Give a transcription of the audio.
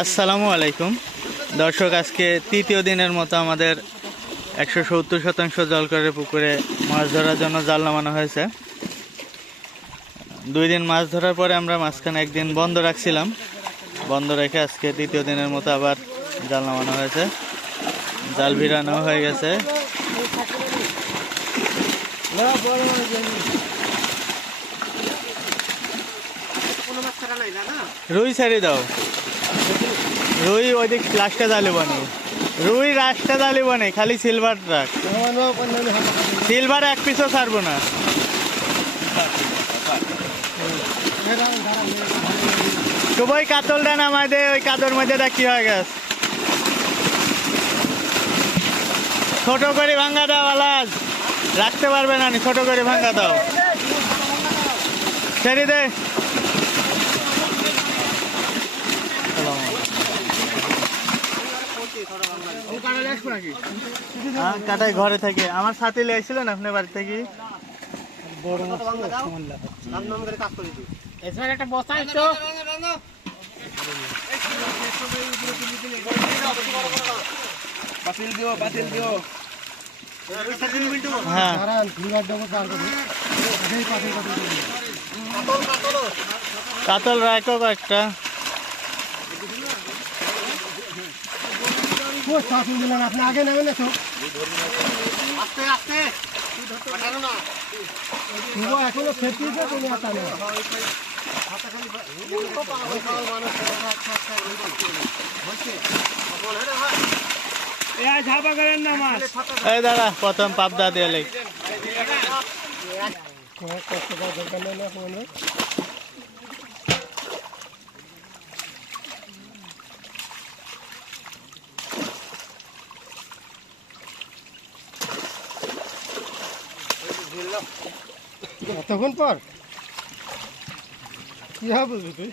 আসসালামু আলাইকুম দর্শক, আজকে তৃতীয় দিনের মতো আমাদের 170% জলকরের পুকুরে মাছ ধরার জন্য জাল নামানো হয়েছে। 2 দিন মাছ ধরার পরে আমরা মাঝখানে একদিন বন্ধ রাখছিলাম। বন্ধ রেখে আজকে তৃতীয় দিনের মতো আবার জাল নামানো হয়েছে। জাল ভিড়ানো হয়ে গেছে। রুই ছেড়ে দাও, রুই ওই দিক লাস্টে জ্বালিব নি, রুই রাস্তা জ্বালিব নি, খালি সিলভার রাখ। সিলভার এক পিসও ছাড়বো না। সবাই কাতলটা নামাই দে, ওই কাদর মধ্যে কি হয়ে গেছে। ছোট করে ভাঙ্গা দাও, আলাজ রাখতে পারবে না, ছোট করে ভাঙ্গা দাও, ছেড়ে দে। কাটাই ঘরে থেকে আমার সাথে লেগেছিলেন আপনার বাড়ি থেকে। কাতল রাখো কয়েকটা। আপনি আগে নেবেন এখনো ফেটিয়েছে কোনো আটা নেই। এই দাদা প্রথম পাবদা দিয়ে লেগ। কষ্ট করার দরকার নেই না কোনো। তখন পর কি হবে তুই?